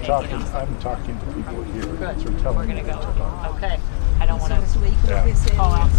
anything else. I'm talking to people here. Good. So tell We're me gonna go. what to talk. Okay. I don't want to Yeah. call out.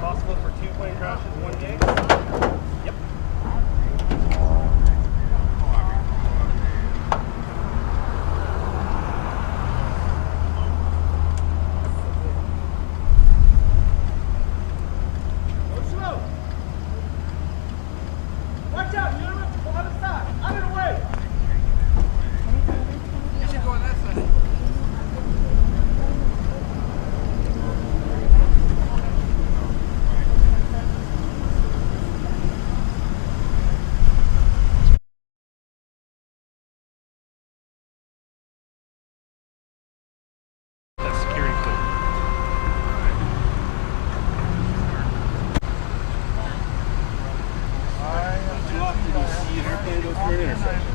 Possible for 2 plane crashes one day? Yep. Go slow. Watch out, you're on the other side. Out of the way. You should go on that side. That's security clear. Too often do you see an airplane go through an intersection?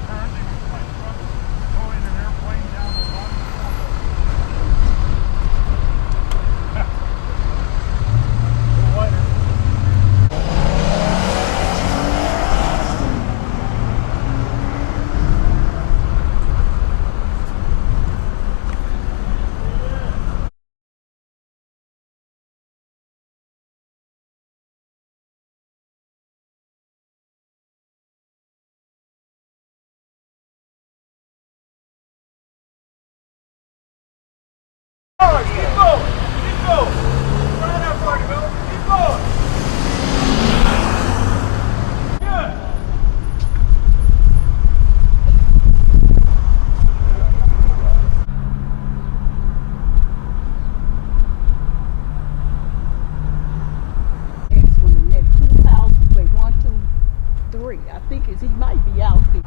Keep going! Keep going! Right out, Barnabelle. Keep going! Good! Next one, the next two houses, wait, 1, 2, 3. I think he might be out there.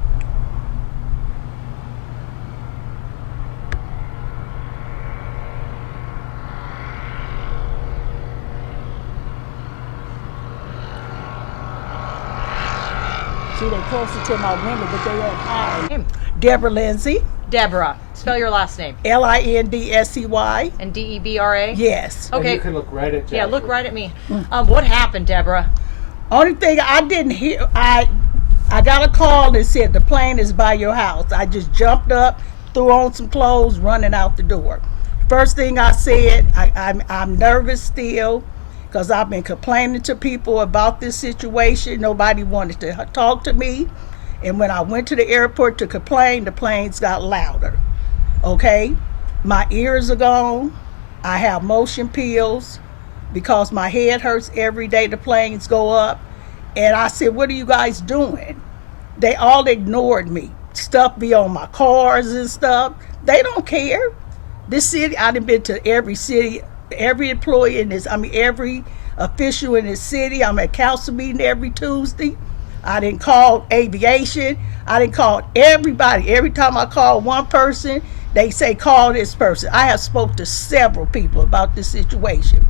See, they closer to my window, but they up high. Name? Deborah Lindsay, Deborah. Spell your last name. Lindsey. And Debra? Yes. Okay. You can look right at Jasper. Yeah, look right at me. What happened, Deborah? Only thing I didn't hear, I got a call that said the plane is by your house. I just jumped up, threw on some clothes, running out the door. First thing I said, I'm nervous still because I've been complaining to people about this situation. Nobody wanted to talk to me. And when I went to the airport to complain, the planes got louder. Okay? My ears are gone. I have motion pills because my head hurts every day the planes go up. And I said, what are you guys doing? They all ignored me. Stuff be on my cars and stuff. They don't care. This city, I've been to every city, every employee in this, every official in this city. I'm at council meeting every Tuesday. I didn't call aviation. I didn't call everybody. Every time I call one person, they say, call this person. I have spoke to several people about this situation.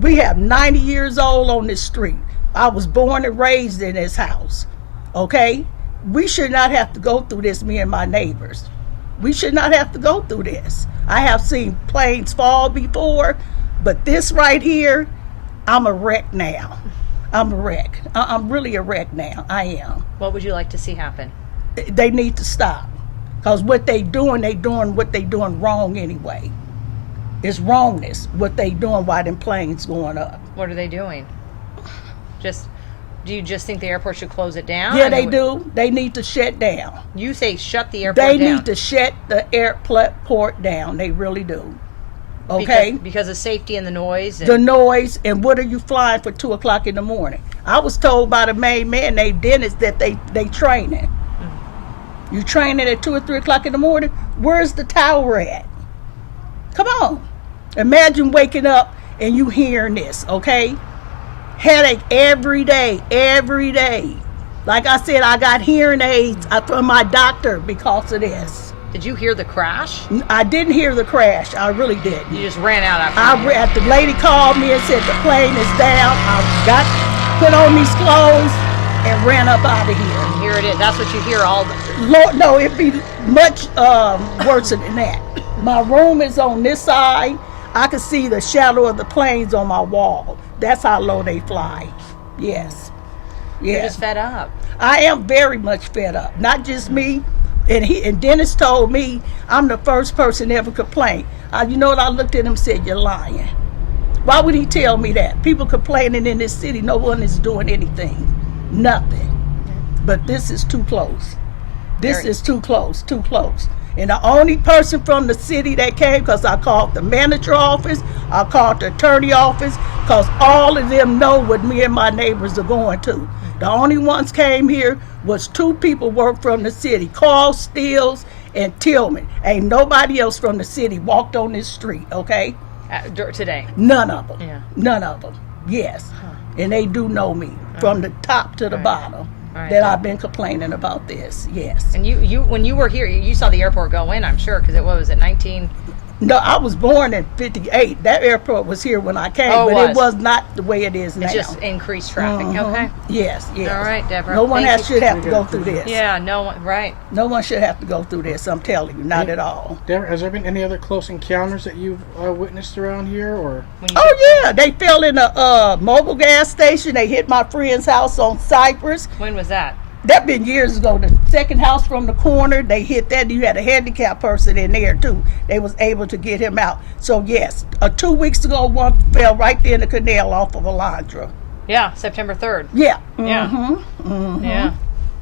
We have 90 years old on this street. I was born and raised in this house, okay? We should not have to go through this, me and my neighbors. We should not have to go through this. I have seen planes fall before, but this right here, I'm a wreck now. I'm a wreck. I'm really a wreck now. I am. What would you like to see happen? They need to stop. Because what they doing what they doing wrong anyway. It's wrongness, what they doing while them planes going up. What are they doing? Do you just think the airport should close it down? Yeah, they do. They need to shut down. You say shut the airport They down. need to shut the airport down. They really do. Okay? Because of safety and the noise? The noise, and what are you flying for 2 o'clock in the morning? I was told by the main man, they dentists, that they training. You training at 2 or 3 o'clock in the morning? Where's the tower at? Come on. Imagine waking up and you hearing this, okay? Headache every day. Like I said, I got hearing aids from my doctor because of this. Did you hear the crash? I didn't hear the crash. I really didn't. You just ran out after The lady called me and said the plane is down. I got put on these clothes, and ran up out of here. Here it is. That's what you hear all the... Lord, no, it'd be much worse than that. My room is on this side. I can see the shadow of the planes on my wall. That's how low they fly. Yes. You're Yes. just fed up. I am very much fed up. Not just me. And Dennis told me I'm the first person to ever complain. You know what? I looked at him and said, "You're lying." Why would he tell me that? People complaining in this city, no one is doing anything. Nothing. But this is too close. This is too close, too close. And the only person from the city that came, because I called the manager office, I called the attorney office, because all of them know what me and my neighbors are going to. The only ones came here was 2 people work from the city, Carl Steels and Tillman. Ain't nobody else from the city walked on this street, okay? Today. None of them. Yeah. None of them. Yes. And they do know me from the top to the bottom. Right. That I've been complaining about this. Yes. And you when you were here, you saw the airport go in, I'm sure, because what was it, 19? No, I was born in 58. That airport was here when I came, but it was not the way it is now. It's just increased traffic. Okay. Yes, yes. All right, Deborah. No one Thank you. should have to go through this. Yeah, no one, right. No one should have to go through this. I'm telling you, not at all. Deborah, has there been any other close encounters that you've witnessed around here, or? Oh yeah, they fell in a mobile gas station. They hit my friend's house on Cypress. When was that? That been years ago. The second house from the corner, they hit that. You had a handicapped person in there too. They was able to get him out. So yes, 2 weeks ago, one fell right there in the canal off of Alondra. Yeah, September 3rd. Yeah. Yeah. Yeah.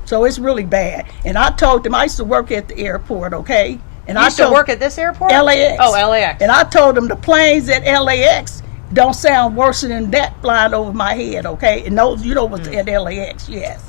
So it's really bad. And I told them I used to work at the airport, okay? And You used to work at this airport? LAX. Oh, LAX. And I told them the planes at LAX don't sound worse than that flying over my head, okay? And those, you know, was at LAX, yes.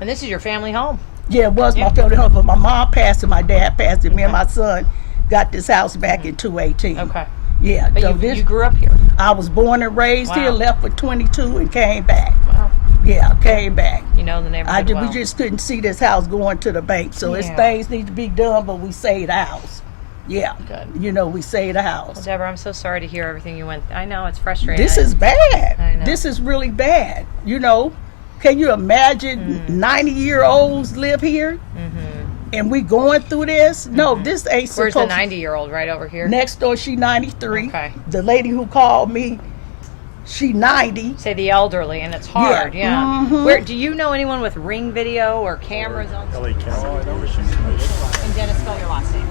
And this is your family home? Yeah, it was my family home, but my mom passed and my dad passed and me and my son got this house back in 2018. Okay. Yeah. But so you grew up here? I was born and raised here, left for 22 and came back. Wow. Yeah, came back. You know the neighborhood well. We just couldn't see this house going to the bank. So it's things need to be done, but we saved the house. Yeah. Good. You know, we saved the house. Well, Deborah, I'm so sorry to hear everything you went. I know, it's frustrating. This is bad. I know. This is really bad. You know, can you imagine 90-year-olds live here? And we going through this? No, this ain't supposed. Where's the 90-year-old? Right over here? Next door, she 93. Okay. The lady who called me, she 90. Say the elderly, and it's hard. Yeah. Mhm. Where do you know anyone with Ring video or cameras on? LA County Commission Commission. And Dennis, spell your last name.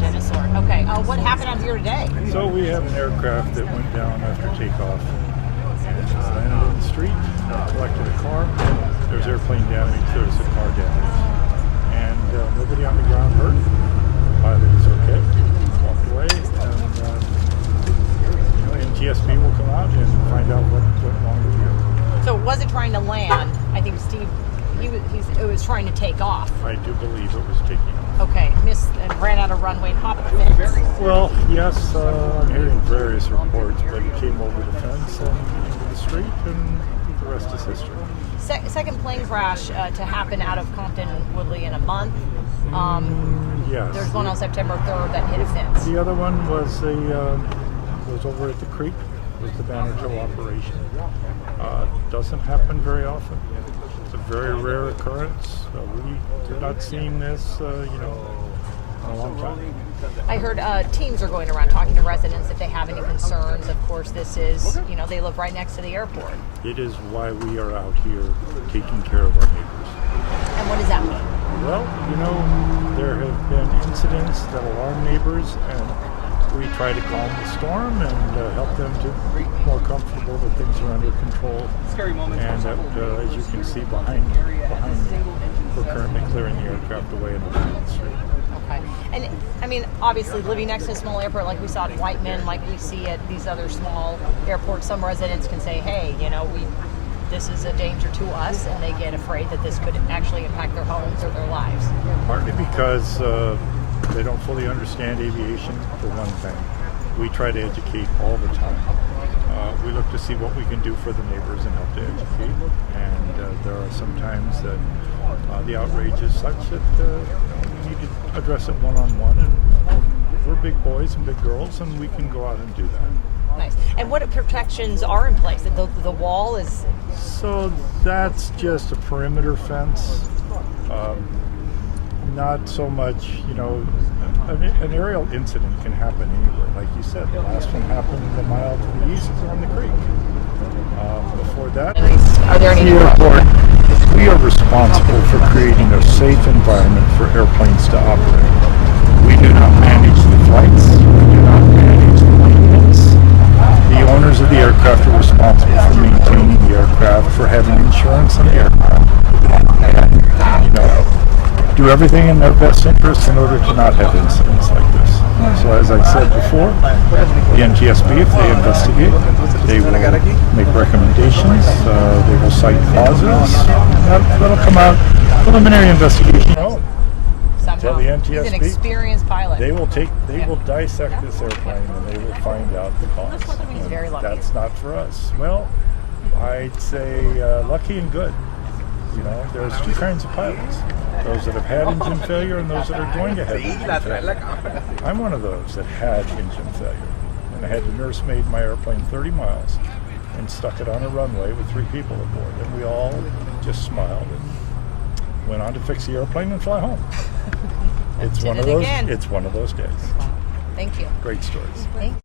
Dennis Lord. Okay. What happened out here today? So we have an aircraft that went down after takeoff and landed in the street, collected a car. There's airplane damage, there's a car damage. And nobody on the ground hurt. The pilot is okay. Walked away. And NTSB will come out and find out what went wrong with you. So it wasn't trying to land. I think Steve, it was trying to take off. I do believe it was taking off. Okay, missed and ran out of runway and hopped the fence. Well, yes, I'm hearing various reports, but it came over the fence and into the street, and the rest is history. Second plane crash to happen out of Compton, Woodley in a month. Yes. There's one on September 3rd that hit a fence. The other one was was over at the creek. It was the Bannertoe operation. Doesn't happen very often. It's a very rare occurrence. We're not seeing this, in a long time. I heard teams are going around talking to residents if they have any concerns. Of course, this is, they live right next to the airport. It is why we are out here taking care of our neighbors. And what does that mean? Well, there have been incidents that alarm neighbors, and we try to calm the storm and help them to be more comfortable that things are under control. And that, as you can see behind me, we're currently clearing the aircraft away in the street. Okay. And, obviously, living next to a small airport like we saw at Whiteman, like we see at these other small airports, some residents can say, hey, this is a danger to us, and they get afraid that this could actually impact their homes or their lives. Partly because they don't fully understand aviation, for one thing. We try to educate all the time. We look to see what we can do for the neighbors and help to educate. And there are some times that the outrage is such that we need to address it one-on-one. And we're big boys and big girls, and we can go out and do that. Nice. And what protections are in place? The wall is. So that's just a perimeter fence. Not so much, an aerial incident can happen anywhere. Like you said, the last one happened a mile to the east on the creek. Before that, Are there any? the airport, we are responsible for creating a safe environment for airplanes to operate. We do not manage the flights. We do not manage the maintenance. The owners of the aircraft are responsible for maintaining the aircraft, for having insurance on the aircraft, and do everything in their best interest in order to not have incidents like this. So as I said before, the NTSB, if they investigate, they will make recommendations, they will cite causes, that'll come out, preliminary investigation. Somehow. Tell the He's an NTSB, experienced pilot. they will dissect this airplane and they will find out the cause. He's very lucky. That's not for us. Well, I'd say lucky and good. There's two kinds of pilots. Those that have had engine failure and those that are going to have engine failure. I'm one of those that had engine failure. And I had to nursemaid my airplane 30 miles and stuck it on a runway with 3 people aboard. And we all just smiled and went on to fix the airplane and fly home. It's Did one it of those. again. It's one of those days. Thank you. Great stories. Thank